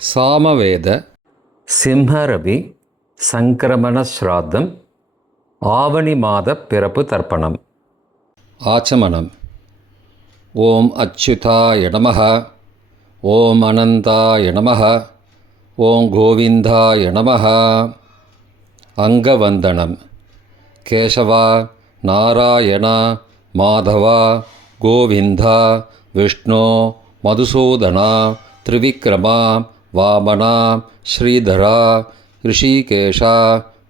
சாமவேத சிம்ஹரவி சங்கிரமண ஸ்ராத்தம் ஆவணி மாத பிறப்பு தர்ப்பணம். ஆச்சமனம். ஓம் அச்சுதாய நமஹ, ஓம் அனந்தாய நமஹ, ஓம் கோவிந்தாய நமஹ. அங்கவந்தனம். கேசவா, நாராயணா, மாதவா, கோவிந்தா, விஷ்ணு, மதுசூதனா, திரிவிக்ரமா, வாமனா, ஸ்ரீதரா, ரிஷிகேஷா,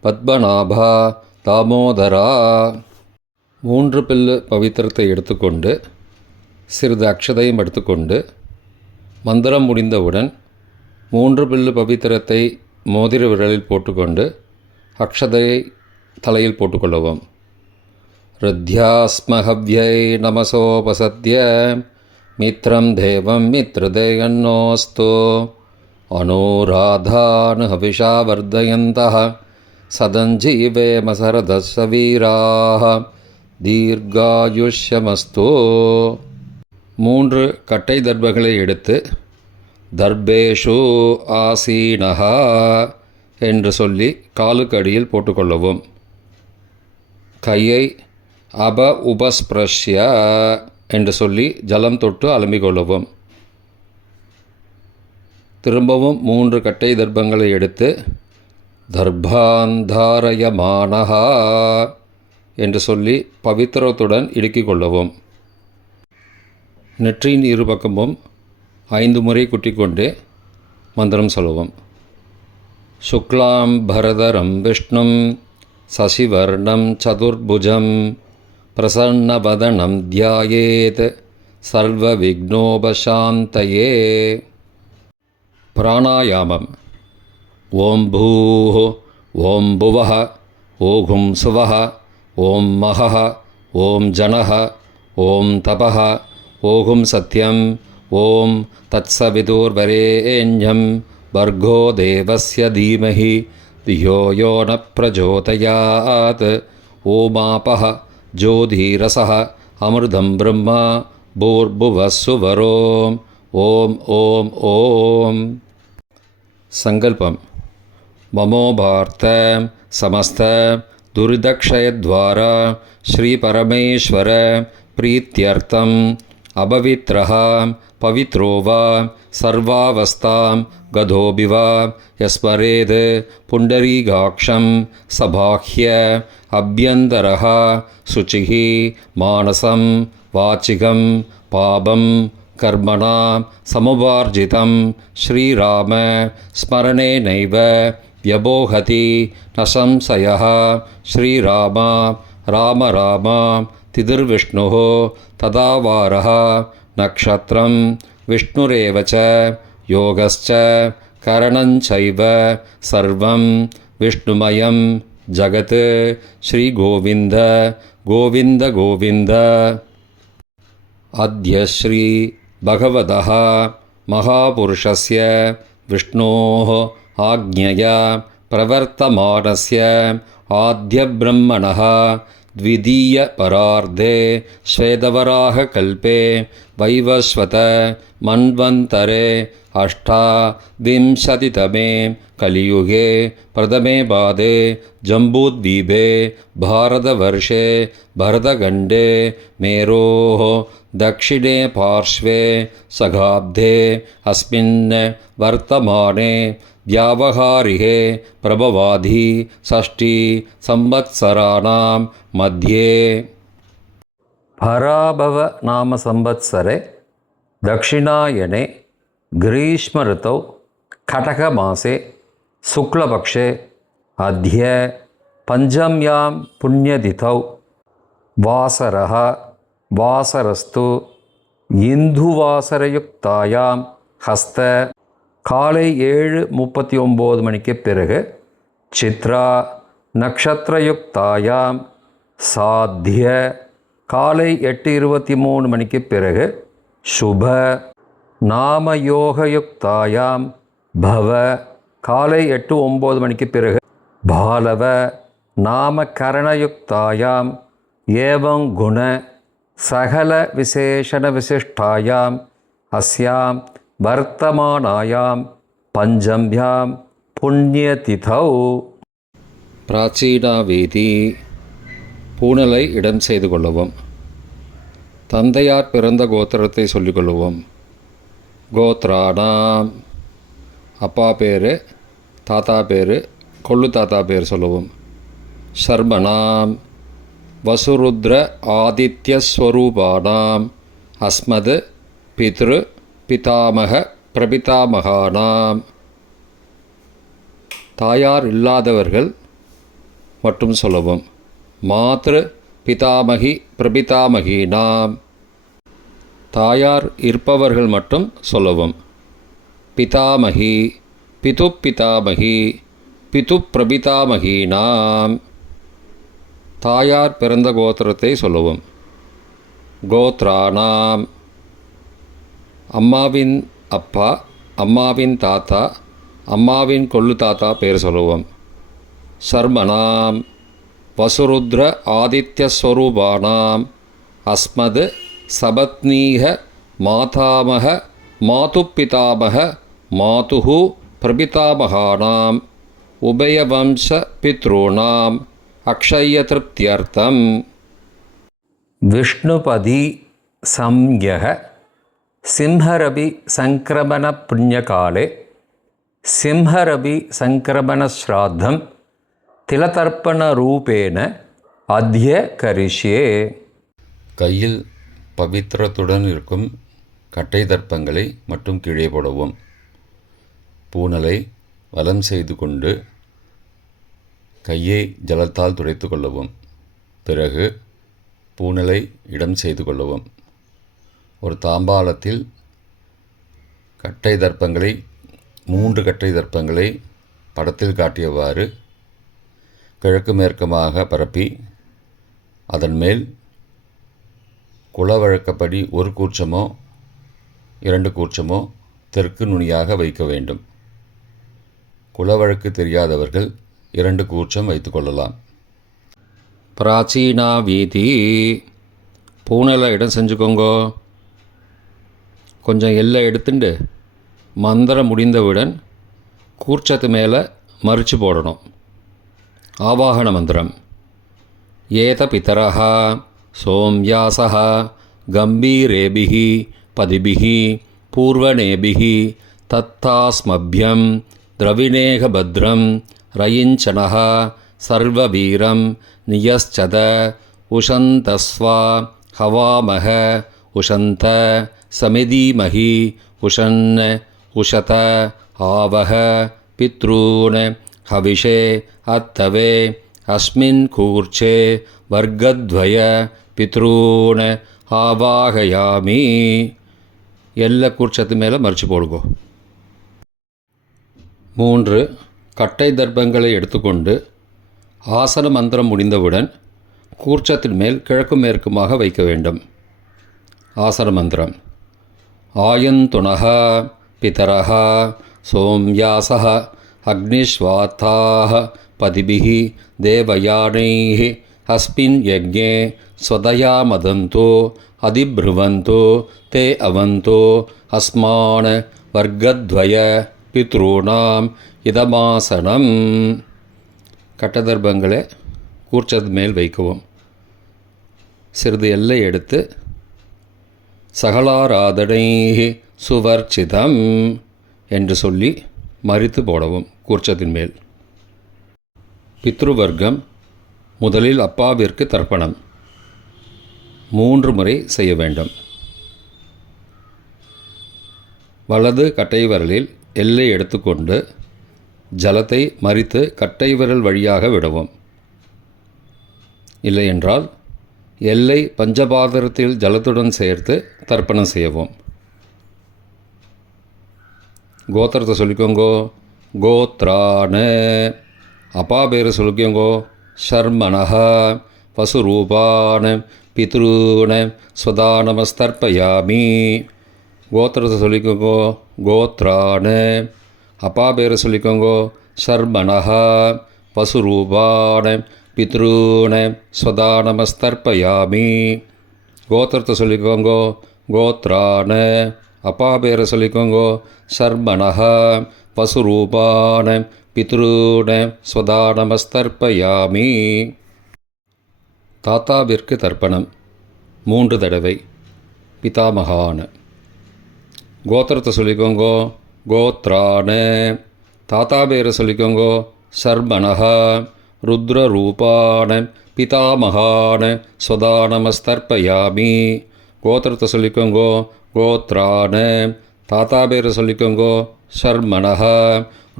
பத்மநாபா, தாமோதரா. 3 பில்லு பவித்திரத்தை எடுத்துக்கொண்டு சிறிது அக்ஷதையும் எடுத்துக்கொண்டு மந்திரம் முடிந்தவுடன் 3 பில்லு பவித்திரத்தை மோதிர விரலில் போட்டுக்கொண்டு அக்ஷதையை தலையில் போட்டுக்கொள்ளவும். ருத்யாஸ்மஹவ்யை நமசோபசத்ய மித்ரம் தேவம் மித்ரதேயன்னோஸ்து அனுராதான் ஹவிஷா வர்தயந்தः சதஞ்சீவேம சரதஸ்ஸ வீராः தீர்காயுஷ்யமஸ்து. 3 கட்டை தர்பங்களை எடுத்து தர்பேஷு ஆசீனஹா என்று சொல்லி காலுக்கு அடியில் போட்டுக்கொள்ளவும். கையை உபஸ்பிரஷ்ய என்று சொல்லி ஜலம் தொட்டு அலம்பிக்கொள்ளவும். திரும்பவும் 3 கட்டை தர்பங்களை எடுத்து தர்பாந்தாரயமானஹா என்று சொல்லி பவித்திரத்துடன் இடுக்கிக் கொள்ளவும். நெற்றியின் இரு பக்கமும் 5 முறை குட்டிக்கொண்டே மந்திரம் சொல்லவும். சுக்லாம் பரதரம் விஷ்ணும் சசிவர்ணம் சதுர்புஜம் பிரசன்னவதனம் தியாயேத் சர்வ விக்னோபசாந்தயே. பிராணாயாமம். ஓம் பூः ஓம் புவः ஓம் சுவः ஓம் மகः ஓம் ஜனः ஓம் தபः ஓம் சத்யம் ஓம் தத்சவிதுர்வரேண்யம் பர்கோ தேவஸ்ய தீமஹி தியோ யோ ந பிரச்சோதயாத். ஓமாபः ஜோதிரசः அமிர்தம் பிரம்மா பூர்புவः சுவரோம். ஓம் ஓம் ஓம். சங்கல்பம். மமோபார்த்த சமஸ்த துரிதக்ஷயத்வாரா ஸ்ரீ பரமேஸ்வர பிரீத்யர்த்தம் அபவித்ரஹ பவித்ரோ வா சர்வாவஸ்தாம் கதோபிவ யஸ்மரேத் புண்டரீகாக்ஷம் சபாஹ்ய அப்யந்தரஹ சுச்சிः மானசம் வாச்சிகம் பாபம் கர்மணா சமுபார்ஜிதம் ஸ்ரீராம ஸ்மரணேனைவ வ்யபோஹதி ந சம்சயः. ஸ்ரீராம ராம ராம திதிர்விஷ்ணுः ததாவாரः நக்ஷத்ரம் விஷ்ணுரேவ ச யோகஸ்ச கரணஞ்சைவ சர்வம் விஷ்ணுமயம் ஜகத். ஸ்ரீ கோவிந்த கோவிந்த கோவிந்த. அத்ய ஸ்ரீ பகவதः மகாபுருஷஸ்ய விஷ்ணோः ஆக்ஞயா பிரவர்த்தமானஸ்ய ஆத்யப்ரம்மணः த்விதீய பரார்த்தே ஸ்வேதவராககல்பே வைவஸ்வத மன்வந்தரே அஷ்டாவிம்சதிதமே கலியுகே பிரதமே பாதே ஜம்பூத்வீபே பாரதவர்ஷே பரதகண்டே மேரோः दक्षिणे पार्श्वे सगाब्धे अस्मिन् वर्तमाने व्यावहारिके प्रभवाधि षष्ठी संवत्सराणां मध्ये. पराभव नाम संवत्सरे दक्षिणायने ग्रीष्म ऋतौ कटकमासे शुक्लपक्षे अद्य पञ्चम्यां पुण्यतिथौ वासरः வாசரஸ்து இந்துவாசரயுக்தாயாம் ஹஸ்த காலை 7:39 மணிக்கு பிறகு சித்ரா நக்ஷத்ரயுக்தாயாம் சாத்திய காலை 8:23 மணிக்கு பிறகு சுப நாமயோகயுக்தாயாம் பவ காலை 8:09 மணிக்கு பிறகு பாலவ நாமகரணயுக்தாயாம் ஏவம் குண சகல விசேஷண விசிஷ்டாயாம் அஸ்யாம் வர்த்தமானாயாம் பஞ்சம்யாம் புண்ணியதிதௌ. பிராச்சீனாவேதி பூணலை இடம் செய்து கொள்ளவும். தந்தையார் பிறந்த கோத்திரத்தை சொல்லிக்கொள்ளுவோம். கோத்ராணாம் அப்பா பேர், தாத்தா பேர், கொள்ளு தாத்தா பேர் சொல்லுவோம். சர்மணாம் வசுருத்ர ஆதித்யஸ்வரூபானாம் அஸ்மத் பித்ரு பிதாமக பிரபிதாமகானாம். தாயார் இல்லாதவர்கள் மட்டும் சொல்லவும். மாத்ரு பிதாமகி பிரபிதாமகீனாம். தாயார் இருப்பவர்கள் மட்டும் சொல்லவும். பிதாமகி பிது பிதாமகி பிது பிரபிதாமகீனாம். தாயார் பிறந்த கோத்திரத்தை சொல்லவும். கோத்ராணாம் அம்மாவின் அப்பா, அம்மாவின் தாத்தா, அம்மாவின் கொள்ளு தாத்தா பேர் சொல்லுவோம். சர்மணாம் வசுருத்ர ஆதித்யஸ்வரூபானாம் அஸ்மத் சபத்னீக மாதாமக மாதுப்பிதாமக மாதுஹு பிரபிதாமகானாம் உபயவம்ச பித்ருணாம் அக்ஷயத்ருப்தியர்த்தம். விஷ்ணுபதி சம்யக சிம்ஹரபி சங்கிரமண புண்ணியகாலே சிம்ஹரபி சங்கிரமண ஸ்ராத்தம் திலதர்ப்பண ரூபேன அத்ய கரிஷ்யே. கையில் பவித்திரத்துடன் இருக்கும் கட்டை தர்ப்பங்களை மட்டும் கீழே போடவும். பூணலை வலம் செய்து கொண்டு கையை ஜலத்தால் துடைத்து கொள்ளவும். பிறகு பூணலை இடம் செய்து கொள்ளவும். ஒரு தாம்பாளத்தில் கட்டை தர்ப்பங்களை 3 கட்டை தர்ப்பங்களை படத்தில் காட்டியவாறு கிழக்கு மேற்குமாக பரப்பி அதன் மேல் குலவழக்கப்படி 1 கூர்ச்சமோ 2 கூர்ச்சமோ தெற்கு நுனியாக வைக்க வேண்டும். குலவழக்கு தெரியாதவர்கள் 2 கூர்ச்சம் வைத்துக்கொள்ளலாம். பிராச்சீனா வீதி பூனலை இடம் செஞ்சுக்கோங்கோ. கொஞ்சம் எல்லை எடுத்துட்டு மந்திரம் முடிந்தவுடன் கூர்ச்சத்து மேலே மறித்து போடணும். ஆவாகன மந்திரம். ஏத பிதரஹ சோம்யாசஹ கம்பீரேபிஹி பதிபிஹி பூர்வணேபிஹி தத்தாஸ்மப்யம் திரவிணேக பத்ரம் ரயிஞ்சனஹ சர்வவீரம் நியஸ்சத உஷந்தஸ்வா ஹவாமஹ உஷந்த சமிதீமஹி உஷன் உஷத ஆவஹ பித்ரூன் ஹவிஷே அத்தவே அஸ்மின் கூர்ச்சே வர்க்கத்வய பித்ரூன் ஆவாகயாமி. எல்லா கூர்ச்சத்து மேலே மறித்து போடுங்கோ. 3 கட்டை தர்ப்பங்களை எடுத்துக்கொண்டு ஆசன மந்திரம் முடிந்தவுடன் கூர்ச்சத்தின் மேல் கிழக்கு மேற்குமாக வைக்க வேண்டும். ஆசன மந்திரம். ஆயந்துனஹ பிதரஹ சோம்யாசஹ அக்னிஸ்வாத்தாஹ பதிபிஹி தேவயானைஹ அஸ்மின் யஜ்ஞே ஸ்வதயா மதந்தோ அதிப்ருவந்தோ தே அவந்தோ அஸ்மான் வர்க்கத்வய பித்ருணாம் இதமாசனம். கட்டதர்ப்பங்களை கூர்ச்சது மேல் வைக்கவும். சிறிது எல்லை எடுத்து சகலாராதனை சுவர்ச்சிதம் என்று சொல்லி மறித்து போடவும் கூர்ச்சத்தின் மேல். பித்ருவர்க்கம். முதலில் அப்பாவிற்கு தர்ப்பணம் 3 முறை செய்ய வேண்டும். வலது கட்டை விரலில் எல்லை எடுத்துக்கொண்டு ஜலத்தை மறித்து கட்டை விரல் வழியாக விடவும். இல்லையென்றால் எல்லை பஞ்சபாத்திரத்தில் ஜலத்துடன் சேர்த்து தர்ப்பணம் செய்யவும். கோத்திரத்தை சொல்லிக்கோங்கோ. கோத்ரான அப்பா பேர் சொல்லிக்கோங்கோ. ஷர்மணஹ வசுரூபான பித்ருன ஸ்வதானமஸ்தர்ப்பயாமி. கோத்திரத்தை சொல்லிக்கோங்கோ. கோத்ரான அப்பா பேர் சொல்லிக்கோங்கோ. ஷர்மணஹ வசுரூபான பித்ருன ஸ்வதானமஸ்தர்ப்பயாமி. கோத்திரத்தை சொல்லிக்கோங்கோ. கோத்ரான அப்பா பேரை சொல்லிக்கோங்கோ. ஷர்மணஹ வசுரூபாணம் பித்ருணம் ஸ்வதா நமஸ்தர்ப்பயாமி. தாத்தாவிற்கு தர்ப்பணம் 3 தடவை. பிதாமகான. கோத்திரத்தை சொல்லிக்கோங்கோ. கோத்ரான. தாத்தா பேரை சொல்லிக்கோங்கோ. சர்மணஹா. ருத்ரரூபான பிதாமகான ஸ்வதா நமஸ்தர்ப்பயாமி. கோத்திரத்தை சொல்லிக்கோங்கோ. கோத்ரான. தாத்தா பேரை சொல்லிக்கோங்கோ. சர்மணஹா.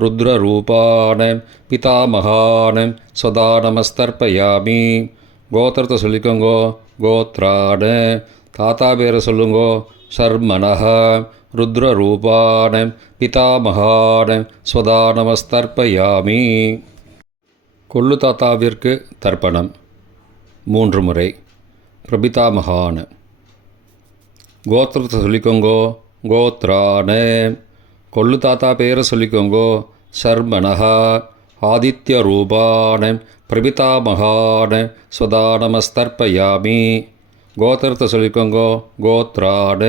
ருத்ரரூபான பிதாமகான ஸ்வதா நமஸ்தர்ப்பயாமி. கோத்திரத்தை சொல்லிக்கோங்கோ. கோத்ரான. தாத்தா பேரை சொல்லுங்கோ. சர்மணஹா. ருத்ரரூபான பிதாமகான ஸ்வதா நமஸ்தர்ப்பயாமி. கொள்ளு தாத்தாவிற்கு தர்ப்பணம் 3 முறை. பிரபிதாமகான. கோத்திரத்தை சொல்லிக்கோங்கோ. கோத்ரான. கொள்ளு தாத்தா பேரை சொல்லிக்கோங்கோ. சர்மணஹா. ஆதித்ய ரூபான பிரபிதாமகான ஸ்வதா நமஸ்தர்ப்பயாமி. கோத்திரத்தை சொல்லிக்கோங்கோ. கோத்ரான.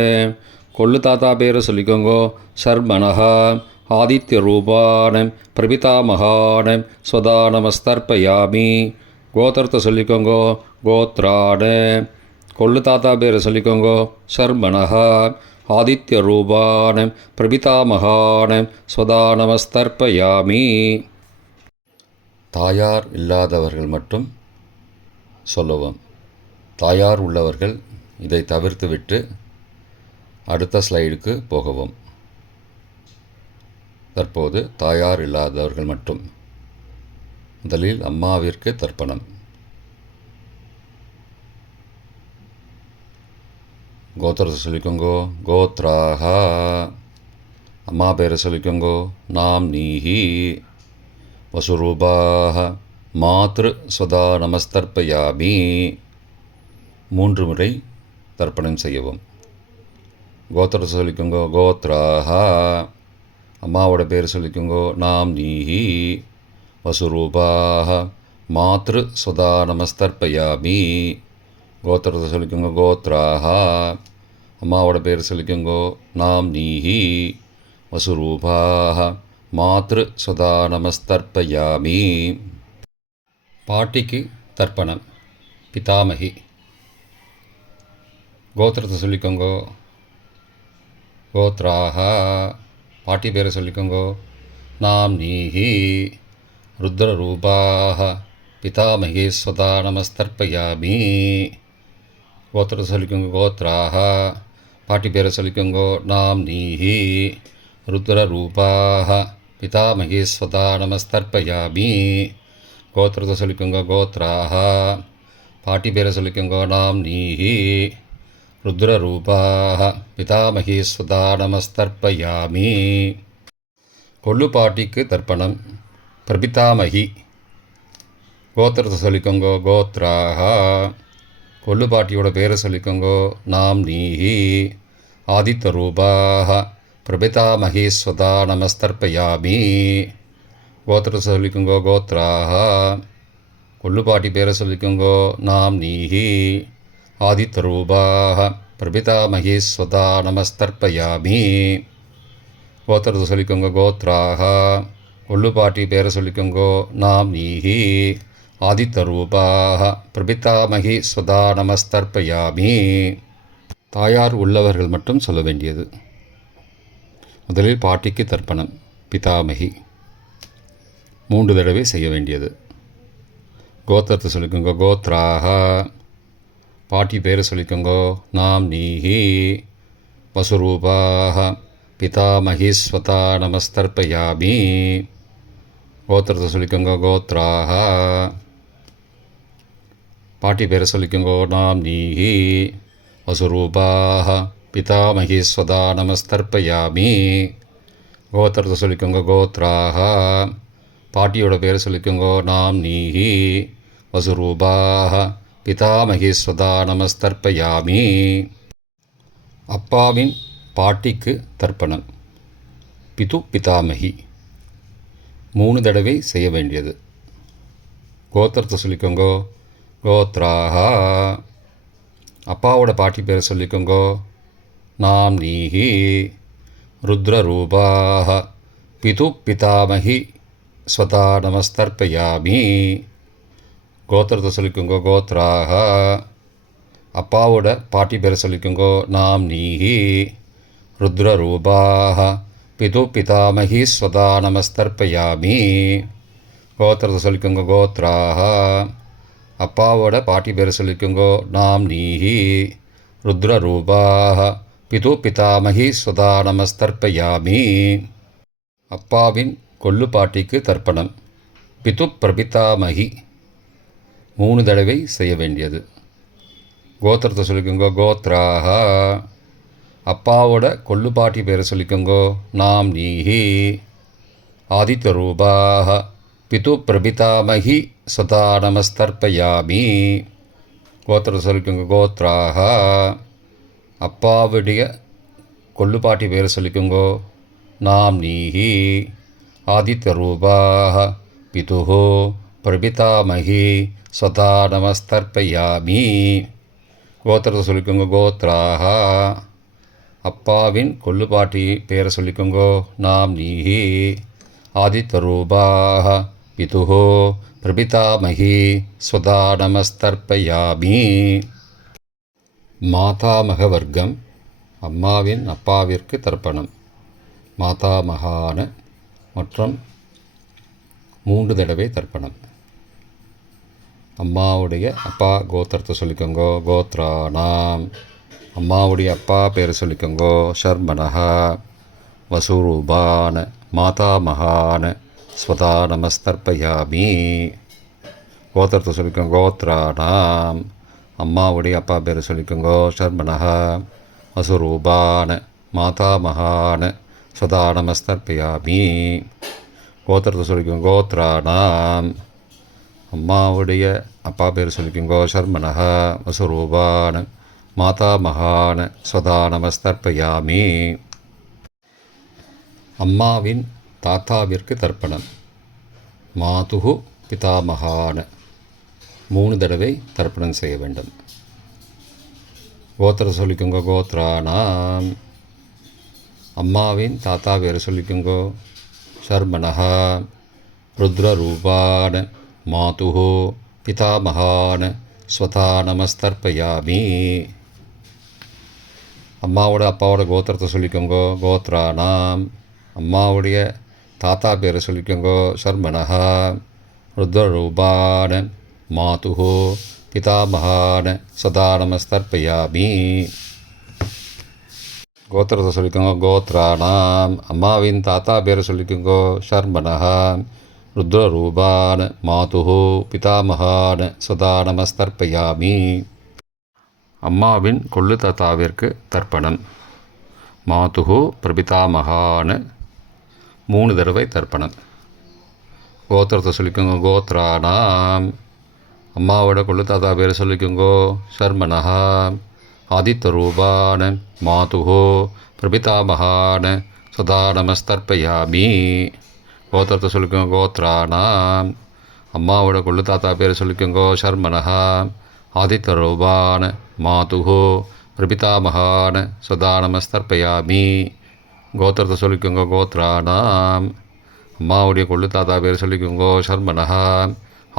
கொள்ளு தாத்தா பேரை சொல்லிக்கோங்கோ. சர்மணஹா. ஆதித்ய ரூபான பிரபிதாமகான ஸ்வதா நமஸ்தர்ப்பயாமி. கோத்திரத்தை சொல்லிக்கோங்கோ. கோத்ரான. கொள்ளு தாத்தா பேரை சொல்லிக்கோங்கோ. சர்மணஹா. ஆதித்ய ரூபான பிரபிதாமகான ஸ்வதா நமஸ்தர்ப்பயாமி. தாயார் இல்லாதவர்கள் மட்டும் சொல்லவும். தாயார் உள்ளவர்கள் இதை தவிர்த்துவிட்டு அடுத்த ஸ்லைடுக்கு போகவும். தற்போது தாயார் இல்லாதவர்கள் மட்டும். முதலில் அம்மாவிற்கு தர்ப்பணம். கோத்திரத்தை சொல்லிக்கோங்கோ. கோத்ராஹா. அம்மா பேரை சொல்லிக்கோங்கோ. நாம் நீஹி. வசுரூபாஹ மாத்ரு ஸ்வதா நமஸ்தர்ப்பயாமி. 3 முறை தர்ப்பணம் செய்யவும். கோத்திரத்தை சொல்லிக்கோங்கோ. கோத்ராஹா. அம்மாவோட பேர் சொல்லிக்கோங்கோ. நாம் நீஹி. வசுரூபாஹ மாத்ரு ஸ்வதா நமஸ்தர்ப்பயாமி. கோத்திரத்தை சொல்லிக்கோங்கோ. கோத்ராஹா. அம்மாவோட பேர் சொல்லிக்கோங்கோ. நாம் நீஹி. வசுரூபாஹ மாத்ரு ஸ்வதா நமஸ்தர்ப்பயாமி. பாட்டிக்கு தர்ப்பணம். பிதாமகி. கோத்திரத்தை சொல்லிக்கோங்கோ. கோத்ராஹா. பாட்டி பேரை சொல்லிக்கோங்கோ. நாம் நீஹி. ருத்ரரூபாஹ பிதாமகி ஸ்வதா நமஸ்தர்ப்பயாமி. கோத்திரத்தை சொல்லிக்கோங்கோ. கோத்ராஹா. பாட்டி பேரை சொல்லிக்கோங்கோ. நாம் நீஹி. ருத்ரரூபாஹ பிதாமகி ஸ்வதா நமஸ்தர்ப்பயாமி. கோத்திரத்தை சொல்லிக்கோங்கோ. கோத்ராஹா. பாட்டி பேரை சொல்லிக்கோங்கோ. நாம் நீஹி. ருத்ரரூபாஹ பிதாமகி ஸ்வதா நமஸ்தர்ப்பயாமி. கொள்ளு பாட்டிக்கு தர்ப்பணம். பிரபிதாமகி. கோத்திரத்தை சொல்லிக்கோங்கோ. கோத்ராஹா. கொள்ளு பாட்டியோட பேரை சொல்லிக்கோங்கோ. நாம் நீஹி. ஆதித்ய ரூபாஹ பிரபிதாமகி ஸ்வதா நமஸ்தர்ப்பயாமி. கோத்திரத்தை சொல்லிக்கோங்கோ. கோத்ராஹா. கொள்ளு பாட்டி பேரை சொல்லிக்கோங்கோ. நாம் நீஹி. ஆதித்ய ரூபாஹ பிரபிதாமகி ஸ்வதா நமஸ்தர்ப்பயாமி. கோத்திரத்தை சொல்லிக்கோங்கோ. கோத்ராஹா. கொள்ளு பாட்டி பேரை சொல்லிக்கோங்கோ. நாம் நீஹி. ஆதித்ய ரூபாஹ பிரபிதாமகி ஸ்வதா நமஸ்தர்ப்பயாமி. தாயார் உள்ளவர்கள் மட்டும் சொல்ல வேண்டியது. முதலில் பாட்டிக்கு தர்ப்பணம். பிதாமகி 3 தடவை செய்ய வேண்டியது. கோத்திரத்தை சொல்லிக்கோங்கோ. கோத்ராஹா. பாட்டி பேரை சொல்லிக்கோங்கோ. நாம் நீஹி. வசுரூபாஹ பிதாமகி ஸ்வதா நமஸ்தர்ப்பயாமி. கோத்திரத்தை சொல்லிக்கோங்கோ. கோத்ராஹா. பாட்டி பேரை சொல்லிக்கோங்கோ. நாம் நீஹி. வசுரூபாஹ பிதாமகி ஸ்வதா நமஸ்தர்ப்பயாமி. கோத்திரத்தை சொல்லிக்கோங்கோ. கோத்ராஹா. பாட்டியோட பேரை சொல்லிக்கோங்கோ. நாம் நீஹி. வசுரூபாஹ பிதாமகி ஸ்வதா நமஸ்தர்ப்பயாமி. அப்பாவின் பாட்டிக்கு தர்ப்பணம். பிது பிதாமகி 3 தடவை செய்ய வேண்டியது. கோத்திரத்தை சொல்லிக்கோங்கோ. கோத்ராஹா. அப்பாவோட பாட்டி பேரை சொல்லிக்கோங்கோ. நாம் நீஹி. ருத்ரரூபாஹ பிது பிதாமகி ஸ்வதா நமஸ்தர்ப்பயாமி. கோத்திரத்தை சொல்லிக்கோங்க. கோத்ராக. அப்பாவோட பாட்டி பேரை சொல்லிக்கோங்க. நாம் நீஹி. ருத்ரரூபாக. பிது பிதாமகி ஸ்வதா நமஸ்தர்ப்பயாமி. கோத்திரத்தை சொல்லிக்கோங்க. கோத்ராக. அப்பாவோட பாட்டி பேரை சொல்லிக்கோங்க. நாம் நீஹி. ருத்ரரூபாக. பிது பிதாமகி ஸ்வதா நமஸ்தர்ப்பயாமி. அப்பாவின் கொள்ளு பாட்டிக்கு தர்ப்பணம். பிது பிரபிதாமகி 3 தடவை செய்ய வேண்டியது. கோத்திரத்தை சொல்லிக்கோங்க. கோத்ராக. அப்பாவோட கொள்ளு பாட்டி பேரை சொல்லிக்கோங்க. நாம் நீஹி. ஆதித்யரூபாக. பிது பிரபிதாமகி ஸ்வதா நமஸ்தர்ப்பயாமி. கோத்திரத்தை சொல்லிக்கோங்க. கோத்ராக. அப்பாவுடைய கொள்ளு பாட்டி பேரை சொல்லிக்கோங்க. நாம் நீஹி. ஆதித்யரூபாக. பிது பிரபிதாமகி ஸ்வதா நமஸ்தர்ப்பயாமி. கோத்திரத்தை சொல்லிக்கோங்க. கோத்ராக. அப்பாவின் கொள்ளு பாட்டி பேரை சொல்லிக்கோங்க. நாம் நீஹி. ஆதித்யரூபாக. பிது பிரபிதாமகி ஸ்வதா நமஸ்தர்ப்பயாமி. மாதாமக வர்க்கம். அம்மாவின் அப்பாவிற்கு தர்ப்பணம். மாதாமகான மற்றும் 3 தடவை தர்ப்பணம். அம்மாவுடைய அப்பா கோத்திரத்தை சொல்லிக்கோங்க. கோத்ரானாம். அம்மாவுடைய அப்பா பேரை சொல்லிக்கோங்க. ஷர்மனஹா. வசுரூபான. மாதாமகான ஸ்வதா நமஸ்தர்ப்பயாமி. கோத்திரத்தை சொல்லிக்கோங்க. கோத்ரானாம். அம்மாவுடைய அப்பா பேரை சொல்லிக்கோங்க. ஷர்மனஹா. வசுரூபான. மாதாமகான ஸ்வதா நமஸ்தர்ப்பயாமி. கோத்திரத்தை சொல்லிக்கோங்க. கோத்ரானாம். அம்மாவுடைய அப்பா பேர் சொல்லிக்கோங்க. ஷர்மனஹா. வசுரூபான. மாதாமகான ஸ்வதா நமஸ்தர்ப்பயாமி. அம்மாவின் தாத்தாவிற்கு தர்ப்பணம். மாதுகு பிதாமகான 3 தடவை தர்ப்பணம் செய்ய வேண்டும். கோத்திரத்தை சொல்லிக்கோங்க. கோத்ரானாம். அம்மாவின் தாத்தா பேரை சொல்லிக்கோங்க. ஷர்மனஹா. ருத்ரரூபான. மாதுகு பிதாமகான ஸ்வதா நமஸ்தர்ப்பயாமி. அம்மாவோட அப்பாவோட கோத்திரத்தை சொல்லிக்கோங்க. கோத்ரானாம். அம்மாவுடைய தாத்தா பேரை சொல்லிக்கோங்க. ஷர்மனஹா. ருத்ரரூபான. மாதுகு பிதாமகான ஸ்வதா நமஸ்தர்ப்பயாமி. கோத்திரத்தை சொல்லிக்கோங்க. கோத்ரானாம். அம்மாவின் தாத்தா பேரை சொல்லிக்கோங்க. ஷர்மனஹா. ருத்ரரூபான. மாதுகு பிதாமகான ஸ்வதா நமஸ்தர்ப்பயாமி. அம்மாவின் கொள்ளு தாத்தாவிற்கு தர்ப்பணம். மாதுகு பிரபிதாமகான 3 தடவை தர்ப்பணம். கோத்திரத்தை சொல்லிக்கோங்க. கோத்ரானாம். அம்மாவோட கொள்ளு தாத்தா பேரை சொல்லிக்கோங்க. ஷர்மனஹா. ஆதித்யரூபான. மாதுகு பிரபிதாமகான ஸ்வதா நமஸ்தர்ப்பயாமி. கோத்திரத்தை சொல்லிக்கோங்க. கோத்ரானாம். அம்மாவோட கொள்ளு தாத்தா பேரை சொல்லிக்கோங்க. ஷர்மனஹா. ஆதித்யரூபான. மாதுகு பிரபிதாமகான ஸ்வதா நமஸ்தர்ப்பயாமி. கோத்திரத்தை சொல்லிக்கோங்க. கோத்ரானாம். அம்மாவுடைய கொள்ளு தாத்தா பேரை சொல்லிக்கோங்க. ஷர்மனஹா.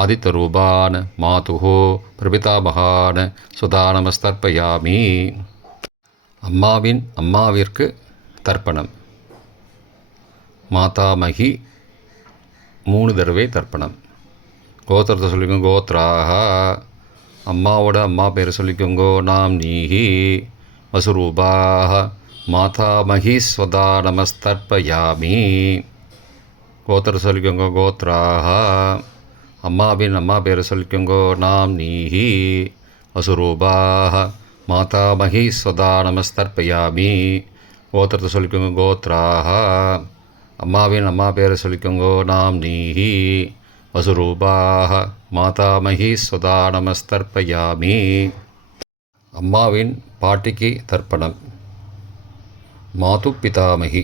ஆதித்யரூபான. மாதுகு பிரபிதாமகான ஸ்வதா நமஸ்தர்ப்பயாமி. அம்மாவின் அம்மாவிற்கு தர்ப்பணம். மாதாமகி 3 தடவை தர்ப்பணம். கோத்திரத்தை சொல்லிக்கோங்க. கோத்ராக. அம்மாவோட அம்மா பேரை சொல்லிக்கோங்க. நாம் நீஹி. வசுரூபாக. மாதாமகி ஸ்வதா நமஸ்தர்ப்பயாமி. கோத்திரத்தை சொல்லிக்கோங்க. கோத்ராக. அம்மாவின் அம்மா பேரை சொல்லிக்கோங்க. நாம் நீஹி. வசுரூபாக. மாதாமகி ஸ்வதா நமஸ்தர்ப்பயாமி. கோத்திரத்தை சொல்லிக்கோங்க. கோத்ராக. அம்மாவின் அம்மா பேரை சொல்லிக்கோங்க. நாம் நீஹி. வசுரூபாக. மாதாமகி ஸ்வதா நமஸ்தர்ப்பயாமி. அம்மாவின் பாட்டிக்கு தர்ப்பணம். மாது பிதாமகி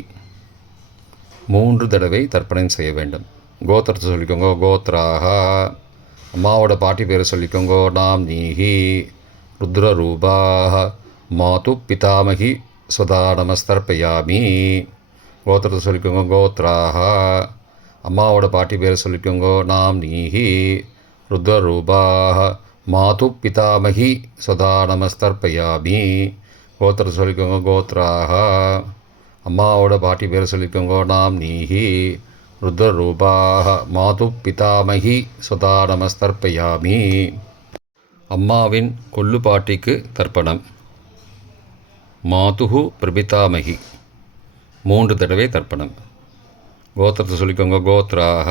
3 தடவை தர்ப்பணம் செய்ய வேண்டும். கோத்திரத்தை சொல்லிக்கோங்க. கோத்ராக. அம்மாவோட பாட்டி பேரை சொல்லிக்கோங்க. நாம் நீஹி. ருத்ரரூபாக. மாது பிதாமகி ஸ்வதா நமஸ்தர்ப்பயாமி. கோத்திரத்தை சொல்லிக்கோங்க கோத்ராக. அம்மாவோட பாட்டி பேரை சொல்லிக்கோங்க நாம் நீஹி. ருத்ரரூபாக மாது பிதாமகி சதா நமஸ்தர்ப்பயாமி. கோத்திரத்தை சொல்லிக்கோங்க கோத்ராக. அம்மாவோட பாட்டி பேரை சொல்லிக்கோங்க நாம் நீஹி. ருத்ரரூபாக மாது பிதாமகி சதா நமஸ்தர்ப்பயாமி. அம்மாவின் கொல்லு பாட்டிக்கு தர்ப்பணம். மாதுஹு பிரபிதாமகி 3 தடவை தர்ப்பணம். கோத்திரத்தை சொல்லிக்கோங்க கோத்ராக.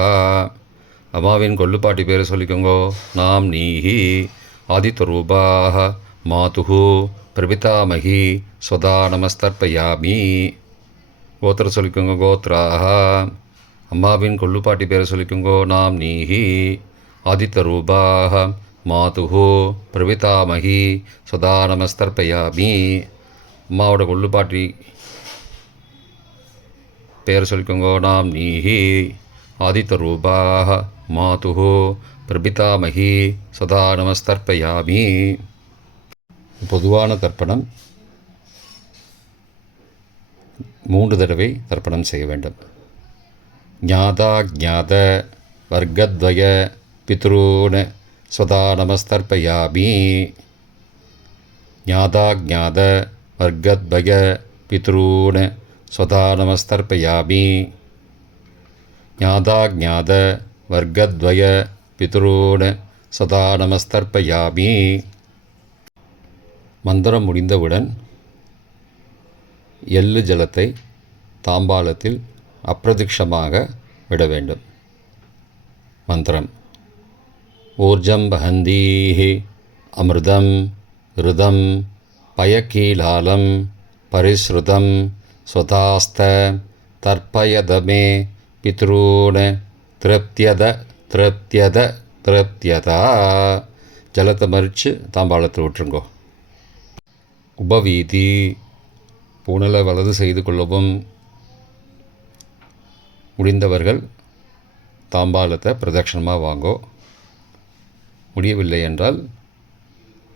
அம்மாவின் கொல்லுப்பாட்டி பேரை சொல்லிக்கோங்க நாம் நீஹி. ஆதித்யரூபாக மாதுஹு பிரபிதாமகி ஸ்வதா நமஸ்தர்ப்பயாமி. கோத்திரத்தை சொல்லிக்கோங்க கோத்ராக. அம்மாவின் கொல்லுப்பாட்டி பேரை சொல்லிக்கோங்க நாம் நீஹி. ஆதித்யரூபாக மாதுஹு பிரபிதாமகி ஸ்வதா நமஸ்தர்ப்பயாமி. அம்மாவோட கொல்லுப்பாட்டி பேர் சொல்லிக்கோங்க நாம் நீஹி. ஆதித்யரூபாக மாதுஹு பிரபிதாமகி சதா நமஸ்தர்ப்பயாமி. பொதுவான தர்ப்பணம் 3 தடவை தர்ப்பணம் செய்ய வேண்டும். ஞாதா ஞாத வர்க்கத்வய பித்ரூன் சதா நமஸ்தர்ப்பயாமி. ஞாதா ஞாத வர்க்கத்வய பித்ரூன் ஸ்வதா நமஸ்தர்ப்பயாமி. ஞாதா ஞாத வர்க்கத்வய பித்ரூன் சதா நமஸ்தர்ப்பயாமி. மந்திரம் முடிந்தவுடன் எள்ளு ஜலத்தை தாம்பாளத்தில் அப்பிரதிக்ஷமாக விட வேண்டும். மந்திரம் ஊர்ஜம் வஹந்தீஹி அமிர்தம் ருதம் பயக்கீலாலம் பரிஸ்ருதம் ஸ்வதாஸ்த தர்ப்பயதமே பித்ரூன் திருப்தியத திருப்தியத திருப்தியதா. ஜலத்தை மறித்து தாம்பாளத்தில் விட்டுருங்கோ. உபவீதி பூனலை வலது செய்து கொள்ளவும். முடிந்தவர்கள் தாம்பாளத்தை பிரதட்சணமாக வாங்கோ. முடியவில்லை என்றால்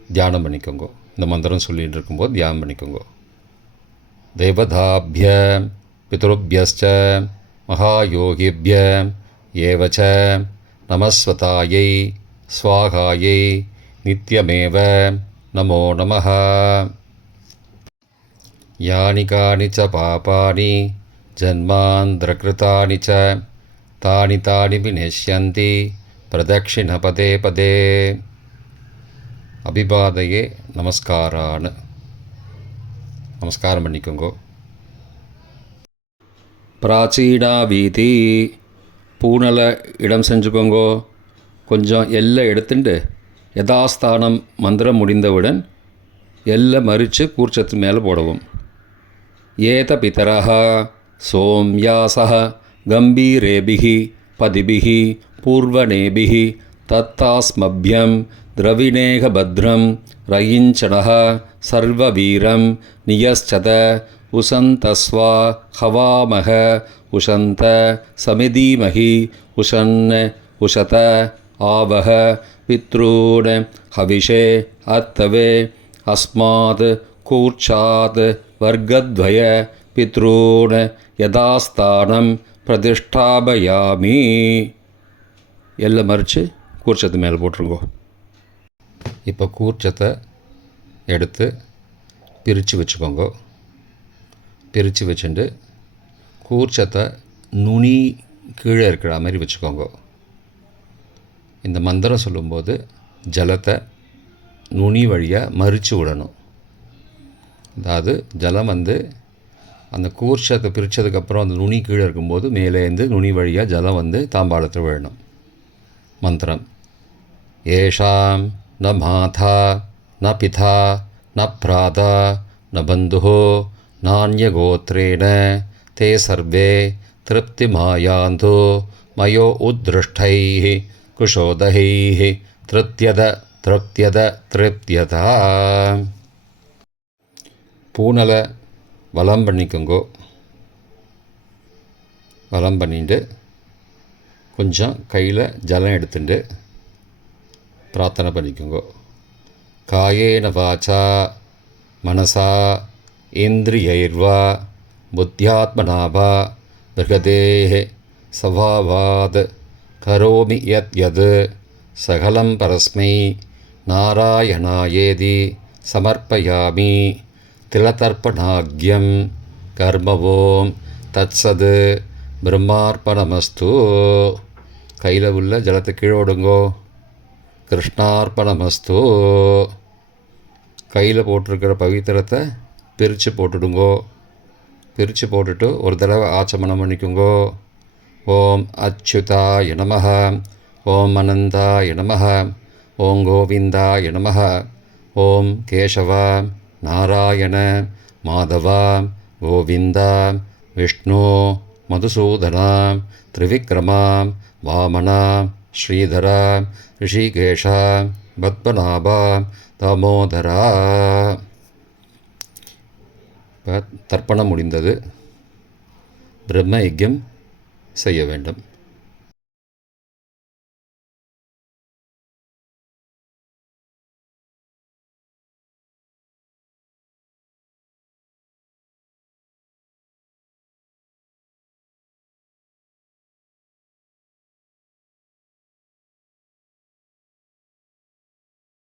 தியானம் பண்ணிக்கோங்க. இந்த மந்திரம் சொல்லிகிட்டு இருக்கும்போது தியானம் பண்ணிக்கோங்க. தேவதாபிய பித்ருபியஸ்ச மகாயோகிபிய ஏவச்ச நமஸ்வதாயை ஸ்வாகாயை நித்யமேவ நமோ நமः. யானி கானி ச பாபானி ஜன்மாந்திரகிருதானி ச தானி தானி விநஷ்யந்தி பிரதக்ஷிண பதே பதே. அபிபாதையே நமஸ்காரான்னு நமஸ்காரம் பண்ணிக்கோங்க. பிராச்சீனா வீதி பூனலை இடம் செஞ்சுக்கோங்கோ. கொஞ்சம் எல்லை எடுத்துட்டு யதாஸ்தானம் மந்திரம் முடிந்தவுடன் எல்லை மறித்து கூர்ச்சத்து மேலே போடவும். ஏத பிதரஹ சோம்யாசஹ கம்பீரேபிஹி பதிபிஹி பூர்வனேபிஹி தத்தாஸ்மப்யம் திரவிணேக பத்ரம் ரயிஞ்சனஹ சர்வவீரம் நியஸ்சத உசந்தஸ்வா ஹவாமஹ உஷந்த சமிதீமஹி உஷன் உஷத ஆவஹ பித்ரூன் ஹவிஷே அத்தவே அஸ்மாத் கூர்ச்சாத் வர்க்கத்வய பித்ரூன் யதாஸ்தானம் பிரதிஷ்டாபயாமி. எல்லாம் மறித்து கூர்ச்சத்து மேலே போட்டுருங்கோ. இப்போ கூர்ச்சத்தை எடுத்து பிரித்து வச்சுக்கோங்க. பிரித்து வச்சுட்டு கூர்ச்சத்தை நுனி கீழே இருக்கிற மாதிரி வச்சுக்கோங்க. இந்த மந்திரம் சொல்லும்போது ஜலத்தை நுனி வழியாக மறித்து விடணும். அதாவது ஜலம் அந்த கூர்ச்சத்தை பிரித்ததுக்கப்புறம் அந்த நுனி கீழே இருக்கும்போது மேலேருந்து நுனி வழியாக ஜலம் தாம்பாளத்தில் விழணும். மந்திரம் ஏஷாம் ந மாதா ந பிதா ந பிராதா ந பந்துஹோ நான்யகோத்ரேண தே சர்வே திருப்திமாயாந்து மயோ உத்ருஷ்டைः குஷோதகைः திருப்தியத திருப்தியத திருப்தியதா. பூனலை வலம் பண்ணிக்கோங்கோ. வலம் பண்ணிட்டு கொஞ்சம் கையில் ஜலம் எடுத்துட்டு பிரார்த்தனை பண்ணிக்கோங்க. காயேன வாச்சா மனசா இந்திரியைர்வா புத்தியாத்மனாபா பிருகதேः சபாவாத் கரோமி யத் யத் சகலம் பரஸ்மை நாராயணாயேதி சமர்ப்பயாமி திலதர்ப்பணாக்யம் கர்மவோம் தத்சத் பிரம்மார்ப்பணமஸ்து. கையில் உள்ள ஜலத்தை கீழோடுங்கோ. கிருஷ்ணார்ப்பணமஸ்து. கையில் போட்டிருக்கிற பவித்திரத்தை பிரித்து போட்டுடுங்கோ. பிரித்து போட்டுட்டு ஒரு தடவை ஆச்சமனம் பண்ணிக்குங்கோ. ஓம் அச்சுதாய நமஹ, ஓம் அனந்தாய நமஹ, ஓம் கோவிந்தாய நமஹ, ஓம் கேசவ நாராயண மாதவ கோவிந்த விஷ்ணு மதுசூதன திரிவிக்ரம வாமன ஸ்ரீதர ரிஷிகேஷ பத்மநாப தாமோதரா. தர்ப்பணம் முடிந்தது. பிரம்ம யஜ்யம் செய்ய வேண்டும்.